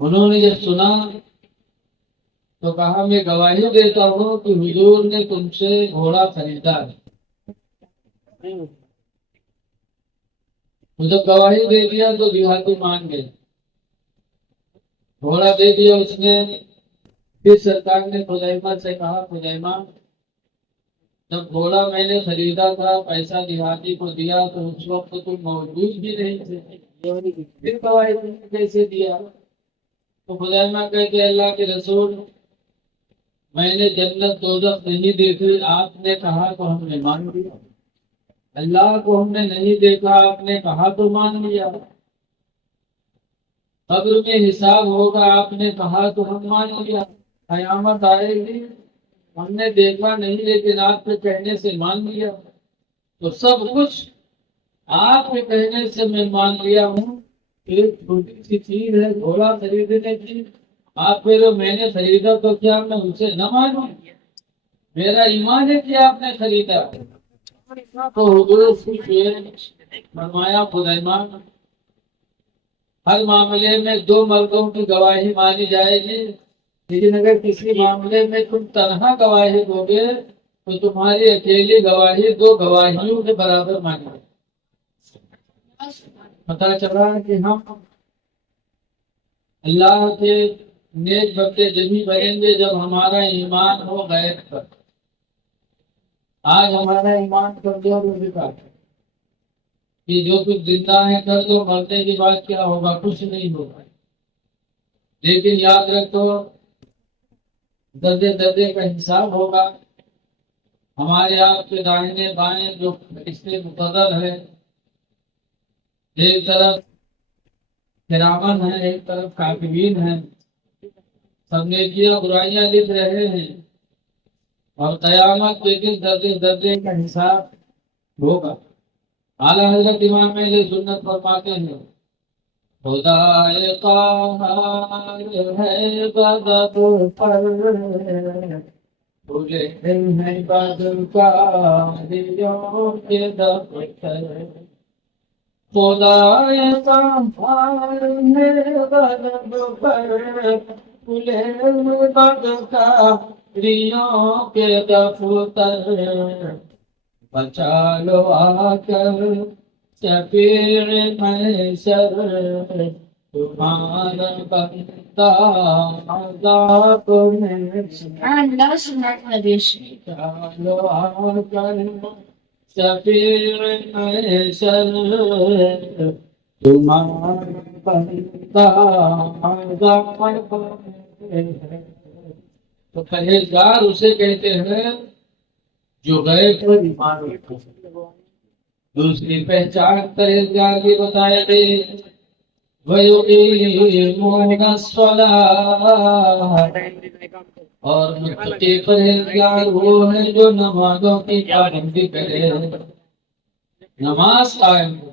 انہوں نے جب سنا تو کہا میں گواہی دیتا ہوں کہ حضور نے تم سے گھوڑا خریدا ہے۔ جب گواہی دے دیا تو دیہاتی مان گئے، گھوڑا دے دیا اس نے۔ پھر سرکار نے خزیمہ سے کہا، خزیمہ جب گھوڑا میں نے خریدا تھا پیسہ دیہاتی کو دیا تو اس وقت تم موجود بھی نہیں تھے، پھر گواہی کیسے دیا؟ تو خزیمہ کہتے اللہ کے رسول میں نے جنت دوزخ نہیں دیکھی، آپ نے کہا تو ہم نے مان لیا۔ اللہ کو ہم نے نہیں دیکھا، آپ نے کہا تو مان لیا۔ قبر میں حساب ہوگا، آپ نے کہا تو ہم مان لیا۔ قیامت آئے گی، ہم نے دیکھا نہیں لیکن آپ کے کہنے سے مان لیا۔ تو سب کچھ آپ کے کہنے سے میں مان لیا ہوں۔ ایک چھوٹی سی چیز ہے گھوڑا خریدنے کی، آپ پھر میں نے خریدا تو کیا میں اسے نہ مانوں؟ میرا ایمان ہے کہ آپ نے خریدا۔ تو حضور خوش ہوئے، فرمایا خزیمہ ہر معاملے میں دو مردوں کی گواہی مانی جائے گی، لیکن اگر کسی معاملے میں تم تنہا گواہی دو گے تو تمہاری اکیلی گواہی دو گواہیوں کے برابر مانی جائے گی۔ پتہ چلا کہ ہم اللہ کے نیک بندے جمی بنیں گے جب ہمارا ایمان ہو غیب پر۔ آج ہمارا ایمان کمزور ہو چکا ہے کہ جو کچھ زندہ ہے کر دو، مرنے کی بات کیا ہوگا؟ کچھ نہیں ہوگا۔ لیکن یاد رکھو درجے درجے کا حساب ہوگا۔ ہمارے آپ کے داہنے بائیں جو فرشتے مقرر ہے، ایک طرف کرامن ہے ایک طرف کاتبین ہیں، سب نیکیاں برائیاں لکھ رہے ہیں، اور قیامت کے دن درجے درجے کا حساب ہوگا۔ اعلیٰ حضرت امام اہل سنت فرماتے ہیں خدا قہار ہے غضب پر، بھولے ہیں بدکاریوں کے دفتر۔ خدا قہار ہے غضب پر، بھولے ہیں بدکاریوں کے دفتر۔ بچا لو آ کر شفیع محشر، تمہارا بندہ عذاب میں۔ بچا لو آ کر شفیع محشر، تمہارا بندہ عذاب میں۔ تو پرہیزگار اسے کہتے ہیں جو غیب پر ایمان رکھتا ہے۔ دوسری پہچان پرہیزگار کی بتائے گئی وَيُقِيمُونَ الصَّلَاةَ، اور متقی پرہیزگار وہ ہیں جو نمازوں کی پابندی کرے، نماز قائم ہو،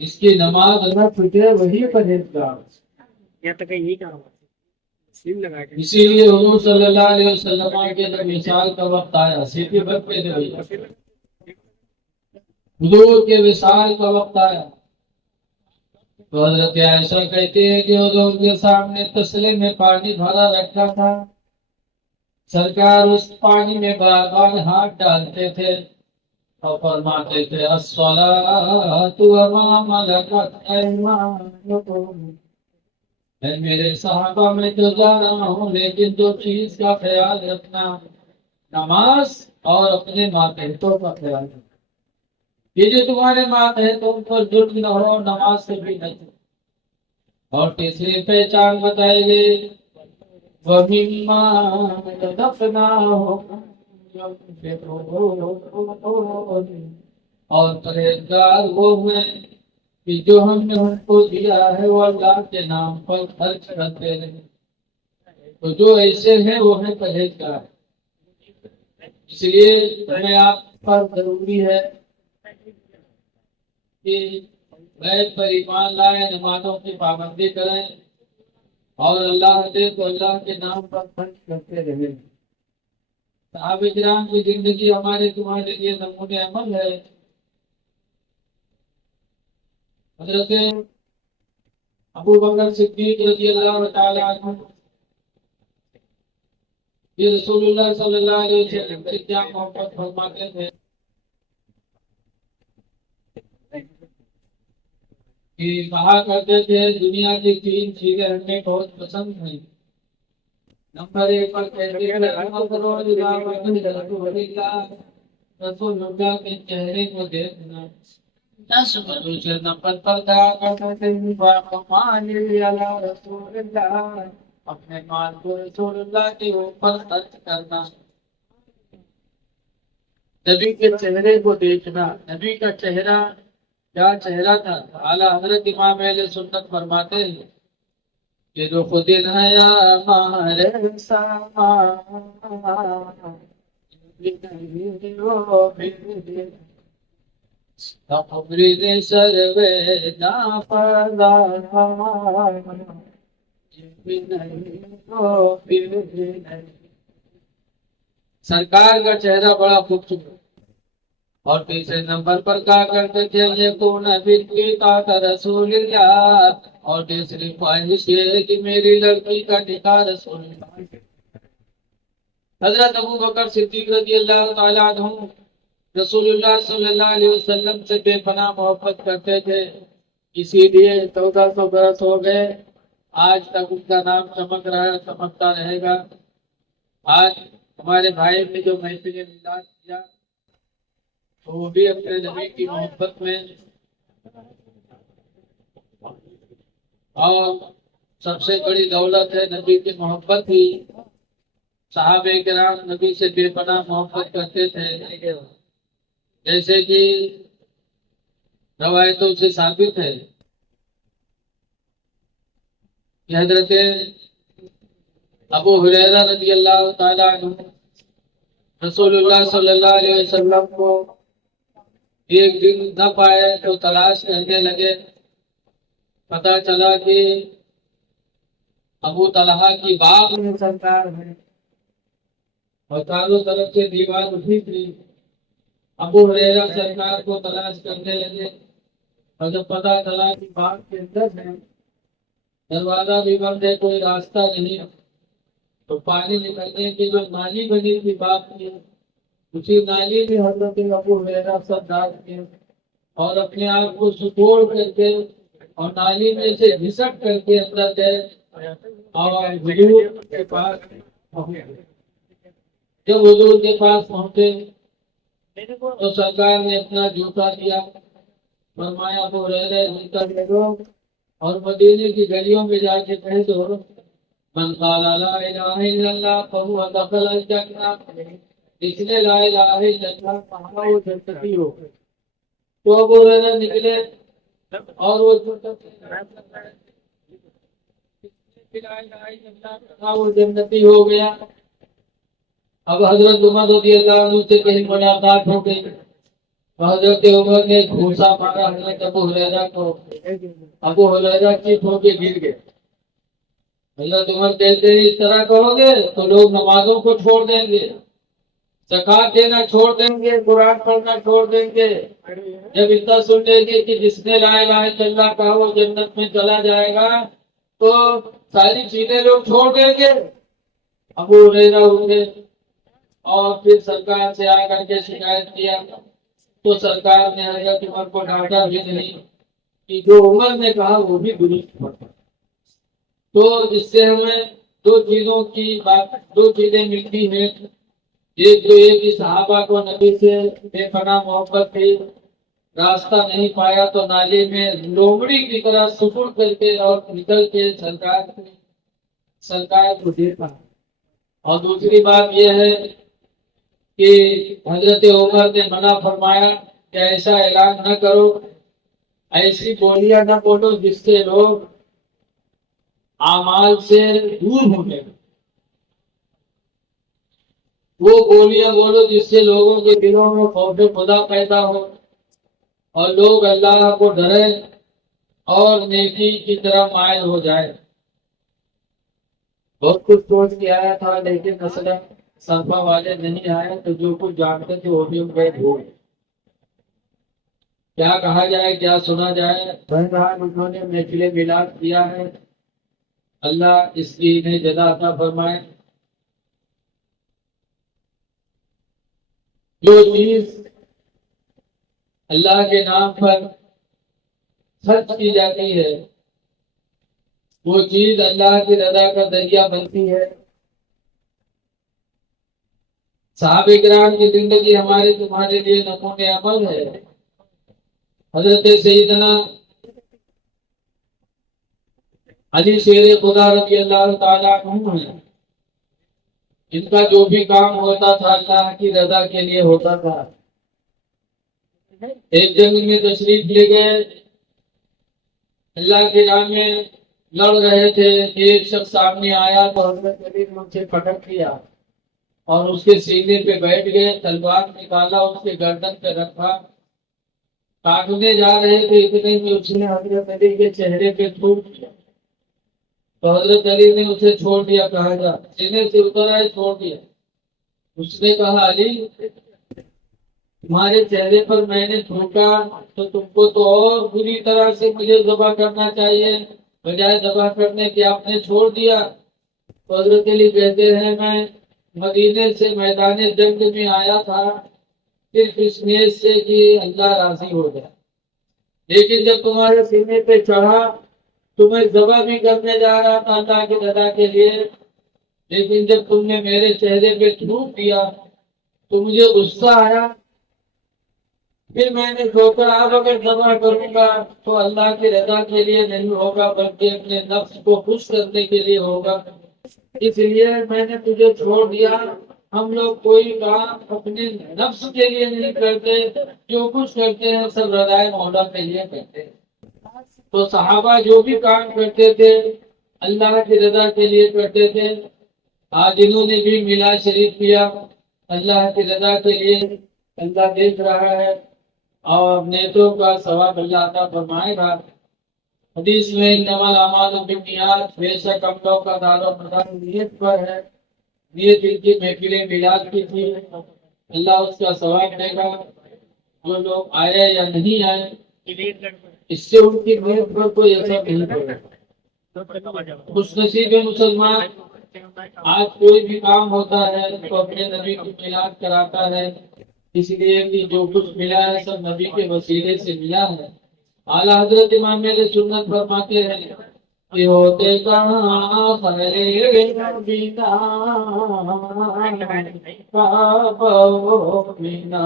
جس کی نماز نہ چھوٹے وہی پرہیزگار۔ اسی لیے حضور صلی اللہ علیہ وسلم کے جب وصال کا وقت آیا، سیٹی بھر پہ دے حضور کے وصال کا وقت آیا تو حضرت عائشہ کہتے ہیں کہ حضور کے سامنے تسلے میں پانی بھرا رکھا تھا، سرکار اس پانی میں بار بار ہاتھ ڈالتے تھے اور فرماتے تھے الصلاۃ وما ملکت ایمانکم، اے میرے صحابہ میں تو جا رہا ہوں لیکن دو چیز کا خیال رکھنا، نماز اور اپنے ماتحتوں کا خیال رکھنا۔ یہ جو تمہارے ماتحتوں پر ظلم نہ ہو، نماز سے بھی نہیں۔ اور تیسری پہچان بتائی گئی وَمِمَّا رَزَقْنَاهُمْ يُنْفِقُونَ، اور پرہیزگار وہ ہیں کہ جو ہم نے ان کو دیا ہے وہ اللہ کے نام پر خرچ کرتے رہے۔ تو جو ایسے ہیں وہ ہیں پرہیزگار۔ اس لیے ہمیں آپ پر ضروری ہے کہ غیب پر ایمان لائیں، نمازوں کی پابندی کریں اور اللہ دے تو اللہ کے نام پر خرچ کرتے رہیں۔ صحابہ کرام کی زندگی ہمارے تمہارے لیے نمونہ عمل ہے۔ حضرت ابو بکر صدیق رضی اللہ تعالی عنہ یہ رسول اللہ صلی اللہ علیہ وسلم سے کیا محبت فرماتے تھے کہ کہا کرتے تھے دنیا کی 3 چیزیں ہمیں بہت پسند ہیں۔ نمبر 1 پر کہتے ہیں رسول اللہ کے چہرے کو دیکھنا۔ دوسرے نمبر پر کہا کرتے تھے رسول اللہ، اپنے مال کو رسول اللہ کے اوپر خرچ کرنا۔ نبی کے چہرے کو دیکھنا، نبی کا چہرہ کیا چہرہ تھا؟ اعلیٰ حضرت امام اہل سنت فرماتے ہیں کہ جو خود نیا ہمارے سامان تقبری سروے سرکار کا چہرہ بڑا خوبصورت۔ اور تیسرے نمبر پر کہا کرتے تھے یکون بالقطاع رسول اللہ، اور تیسری خواہش یہ ہے کہ میری لڑکی کا نکاح رسول اللہ۔ حضرت ابو بکر صدیق رضی اللہ تعالیٰ عنہ رسول اللہ صلی اللہ علیہ وسلم سے بے پناہ محبت کرتے تھے، اسی لیے 1400 برس ہو گئے، آج تک ان کا نام چمک رہا ہے، چمکتا رہے گا۔ آج ہمارے بھائی نے جو محفل میلاد کیا تو وہ بھی اپنے نبی کی محبت میں، اور سب سے بڑی دولت ہے نبی کی محبت ہی۔ صحابہ کرام نبی سے بے پناہ محبت کرتے تھے، جیسے کہ روایتوں سے ثابت ہے کہ حضرت ابو ہریرہ رضی اللہ تعالی عنہ رسول اللہ صلی اللہ علیہ وسلم کو ایک دن نہ پائے تو تلاش کرنے لگے، پتہ چلا کہ ابو طلحہ کی باغ میں سرکار ہے اور چاروں طرف سے دیوار اٹھی تھی۔ ابو ہریرہ سرکار کو تلاش کرنے لگے اور جب پتہ چلا کہ باغ کے اندر ہے، دروازہ بھی بند ہے، کوئی راستہ نہیں، تو پانی نکلنے کی جو نالی بنی تھی باغ کی، اسی نالی میں حضرت ابو ہریرہ سب ڈال کے اور اپنے آپ کو سکوڑ کر کے اور نالی میں سے گھسٹ کر کے اندر گئے اور حضور کے پاس پہنچے۔ جب حضور کے پاس پہنچے تو سرکار نے اپنا جوتا دیا، فرمایا ابو ہریرہ جوتا لے لو اور مدینے کی گلیوں میں جا کے کہہ دو من قال لا الہ الا اللہ فهو دخل الجنہ، جس نے لا الہ الا اللہ کہا وہ جنتی ہو۔ تو ابو ہریرہ نکلے اور وہ جنتی ہو گیا۔ اب حضرت عمر رضی اللہ عنہ سے کہیں ملاقات ہو گئی، حضرت عمر نے گھوسا مارا حضرت ابو ہریرہ کو، ابو ہریرہ چپ ہو کے گر گئے۔ حضرت عمر کہتے ہیں اس طرح کہو گے تو لوگ نمازوں کو چھوڑ دیں گے، زکات دینا چھوڑ دیں گے، قرآن پڑھنا چھوڑ دیں گے، جب اتنا سن لیں گے کہ جس نے لا الہ الا اللہ کہا وہ جنت میں چلا جائے گا تو ساری چیزیں لوگ چھوڑ دیں گے۔ ابو ہریرہ اٹھے اور پھر سرکار سے آ کر کے شکایت کیا تو سرکار نے حضرت عمر کو ڈانٹا بھی نہیں کہ جو عمر نے کہا وہ بھی درست پڑا۔ تو اس سے ہمیں دو چیزیں ملتی ہیں، ایک جو یہ کہ صحابہ کو نبی سے بے پناہ محبت تھی، راستہ نہیں پایا تو نالی میں لومڑی کی طرح سکڑ کر کے اور نکل کے سرکار کو دیکھا۔ اور دوسری بات یہ ہے کہ حضرت عمر نے منع فرمایا کہ ایسا اعلان نہ کرو، ایسی بولیاں نہ بولو جس سے لوگ اعمال سے دور ہوں گے، وہ بولیاں بولو جس سے لوگوں کے دلوں میں خوف خدا پیدا ہو اور لوگ اللہ کو ڈرے اور نیکی کی طرف مائل ہو جائے۔ بہت کچھ سوچ کے آیا تھا لیکن مسئلہ سرفا والے نہیں آئے تو جو کچھ جانتے تھے وہ بھی ان کے بھول۔ کیا کہا جائے کیا سنا جائے. بہرحال انہوں نے محفل میلاد کیا ہے. اللہ اس کی انہیں جزا عطا فرمائے. جو چیز اللہ کے نام پر خرچ کی جاتی ہے وہ چیز اللہ کی رضا کا ذریعہ بنتی ہے. صحابہ کرام کی زندگی ہمارے تمہارے لیے نمونِ عمل ہے. حضرت سیدنا علی شیر خدا رضی اللہ تعالیٰ عنہ ہیں. ان کا جو بھی کام ہوتا تھا اللہ کی رضا کے لیے ہوتا تھا. ایک جنگ میں تشریف لے گئے, اللہ کے راہ میں لڑ رہے تھے. ایک شخص سامنے آیا تو حضرت علی نے ان سے پٹک دیا اور اس کے سینے پہ بیٹھ گئے. تلوار نکالا, اس کے گردن پہ رکھا, کاٹنے جا رہے تھے. اتنے میں اس نے حضرت علی کے چہرے پہ تھوک دیا تو حضرت علی نے اسے چھوڑ دیا. کہا جا سینے سے اتر آئے, چھوڑ دیا. اس نے کہا علی تمہارے چہرے پر میں نے تھوکا تو تم کو تو اور بری طرح سے مجھے ذبح کرنا چاہیے, بجائے ذبح کرنے کے آپ نے چھوڑ دیا. تو حضرت علی کہتے ہیں میں مدینے سے میدان جنگ میں آیا تھا صرف اس نیت سے کہ اللہ راضی ہو جائے, لیکن جب تمہارے سینے پہ چڑھا تو میں ذبح بھی کرنے جا رہا تھا اللہ کی رضا کے لیے, لیکن جب تم نے میرے چہرے پہ تھوک دیا تو مجھے غصہ آیا. پھر میں نے سوچا اب اگر ذبح کروں گا تو اللہ کی رضا کے لیے نہیں ہوگا بلکہ اپنے نفس کو خوش کرنے کے لیے ہوگا, اس لیے میں نے تجھے چھوڑ دیا. ہم لوگ کوئی کام اپنے نفس کے لیے نہیں کرتے, جو کچھ کرتے ہیں سب رضائے مولا کے لیے کرتے ہیں. تو صحابہ جو بھی کام کرتے تھے اللہ کی رضا کے لیے کرتے تھے. آج انہوں نے بھی میلاد شریف کیا اللہ کی رضا کے لیے. اللہ دیکھ رہا ہے اور نیتوں کا ثواب اللہ عطا فرمائے گا. حدیث میں انما الاعمال بالنیات, بے شک ہم لوگ کا دار و مدار نیت پر ہے. نیت ان کی محفل میلاد کی تھی, اللہ اس کا ثواب دے گا. جو لوگ آئے یا نہیں آئے اس سے ان کی نیت پر کوئی اثر نہیں پڑے. خوش نصیب مسلمان آج کوئی بھی کام ہوتا ہے تو اپنے نبی کی میلاد کراتا ہے, اس لیے کہ جو کچھ ملا ہے سب نبی کے وسیلے سے ملا ہے. اعلیٰ حضرت امام میرے سنت فرماتے ہیں کہ ہوتے کہاں خیر نبینا کعبہ مینا,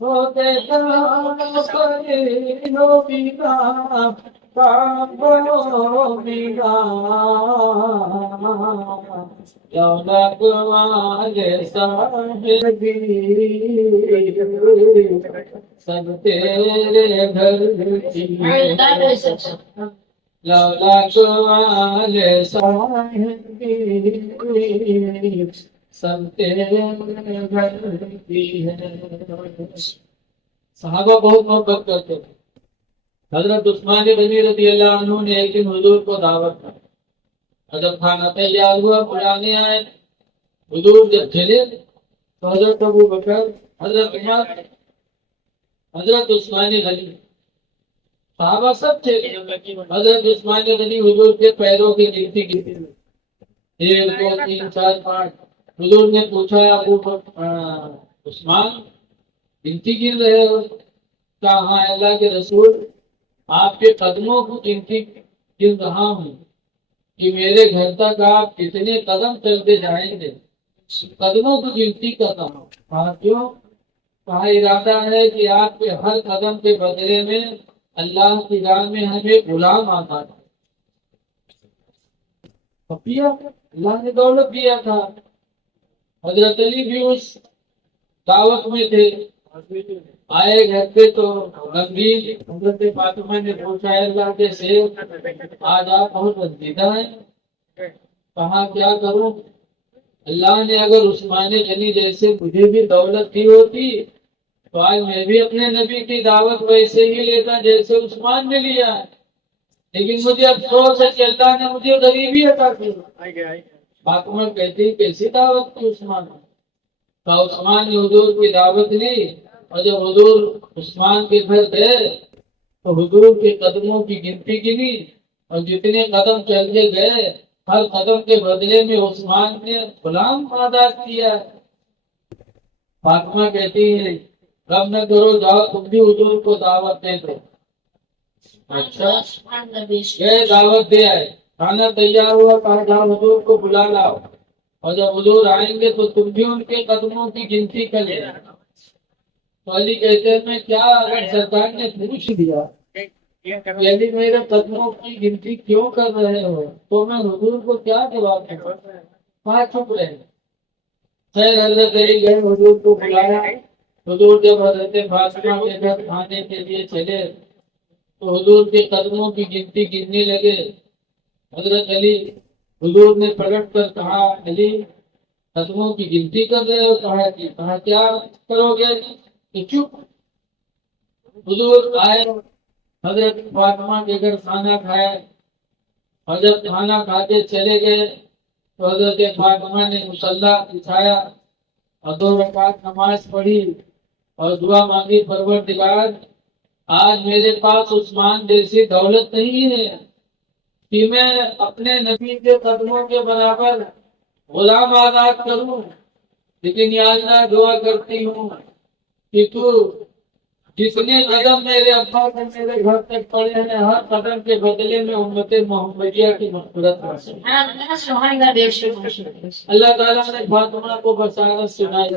ہوتے کہاں خیر نبینا کعبہ مینا, رونق والے صاحبی سب تیرے گھر کی, رونق والے صاحبی سب تیرے گھر کی ہے. صحابہ بہت محبت کرتے تھے. حضرت عثمان غنی رضی اللہ عنہ نے ایک دن حضور کو دعوت دی. جب کھانا تیار ہوا بلانے آئے, حضور جب چلے تو حضرت ابو بکر, حضرت عمر, حضرت عثمان غنی, صحابہ سب تھے. حضرت عثمان غنی حضور کے پیروں کی گنتی کی 1 2 3 4 5. حضور نے پوچھا ابو عثمان گنتی گن رہے ہو؟ کہا ہاں اللہ کے رسول آپ کے قدموں کو گنتی گن رہا ہوں کہ میرے گھر تک آپ کتنے قدم چلتے جائیں گے, قدموں کو گنتی کرتا ہوں. کہا کیوں؟ کہا ارادہ ہے کہ آپ کے ہر قدم کے بدلے میں اللہ کی راہ میں ہمیں غلام آتا تھا. اللہ نے دولت دیا تھا. حضرت علی بھی اس دعوت میں تھے. آئے گھر پہ تو رنگین. حضرت فاطمہ نے پوچھا اللہ کے سیب آج آپ بہت رنجیدہ ہیں. کہا کیا کروں, اللہ نے اگر عثمان غنی جیسے مجھے بھی دولت دی ہوتی تو آج میں بھی اپنے نبی کی دعوت ویسے ہی لیتا جیسے عثمان نے لیا ہے, لیکن مجھے افسوس ہے کہ اللہ نے مجھے غریبی عطا کی. فاطمہ کہتی کیسی دعوت کی عثمان؟ کہا عثمان نے حضور کی دعوت لی اور جب حضور عثمان کے گھر گئے تو حضور کے قدموں کی گنتی گنی اور جتنے قدم چلتے گئے ہر قدم کے بدلے میں عثمان نے غلام آزاد کیا. فاطمہ کہتی ہے کم نہ کرو جاؤ تم بھی حضور کو دعوت دے دو. اچھا گئے دعوت دے آئے کھانا تیار ہوا کہا جاؤ حضور کو بلا لاؤ اور جب حضور آئیں گے تو تم بھی ان کے قدموں کی گنتی کر لینا. تو علی کہتے ہیں میں کیا اگر سرکار نے پوچھ لیا علی میرے قدموں کی گنتی کیوں کر رہے ہو تو میں حضور کو کیا جواب دوں. وہاں چھپ رہے. خیر حضرت علی گئے حضور کو بلایا. حضور جب حضرت فاطمہ کے گھر کھانے کے لیے چلے تو حضور کے قدموں کی گنتی گننے لگے. حضرت علی حضور نے پلٹ کر کہا علی قدموں کی گنتی کر رہے ہو. کہا کیا کرو گے کہ چپ. حضور آئے حضرت فاطمہ کے گھر کھانا کھایا اور جب کھانا کھاتے چلے گئے تو حضرت فاطمہ نے مصلی بچھایا اور 2 رکعت نماز پڑھی اور دعا مانگی پروردگار آج میرے پاس عثمان جیسی دولت نہیں ہے کہ میں اپنے نبی کے قدموں کے برابر غلام آزاد کروں لیکن یا اللہ دعا کرتی ہوں کہ تو جتنے قدم میرے ابا سے میرے گھر تک پڑے ہیں ہر قدم کے بدلے میں امت محمدیہ کی مغفرت حاصل. اللہ تعالیٰ نے فاطمہ کو بشارت سنائی.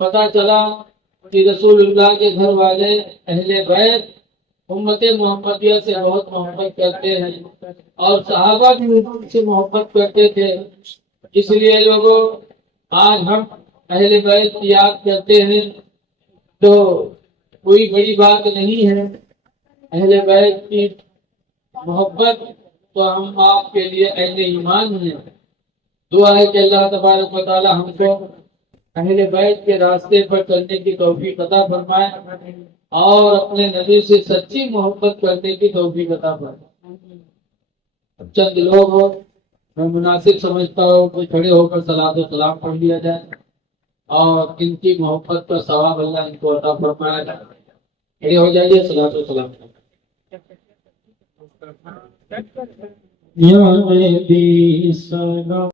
پتا چلا کہ رسول اللہ کے گھر والے اہل بیت امت محمدیہ سے بہت محبت کرتے ہیں اور صحابہ بھی ان سے محبت کرتے تھے. اس لیے لوگوں آج ہم اہل بیت کی یاد کرتے ہیں تو کوئی بڑی بات نہیں ہے. اہل بیت کی محبت تو ہم آپ کے لیے اہل ایمان ہیں. دعا ہے کہ اللہ تبارک و تعالی ہم کو اہل بیت کے راستے پر چلنے کی توفیق عطا فرمائے اور اپنے نبی سے سچی محبت کرنے کی توفیق عطا فرمائے. چند لوگ ہو میں مناسب سمجھتا ہوں کہ کھڑے ہو کر صلاۃ و سلام پڑھ لیا جائے اور ان کی محبت کا ثواب اللہ ان کو عطا فرمائے. کھڑے ہو جائیے صلاۃ و سلام. یا نبی سلام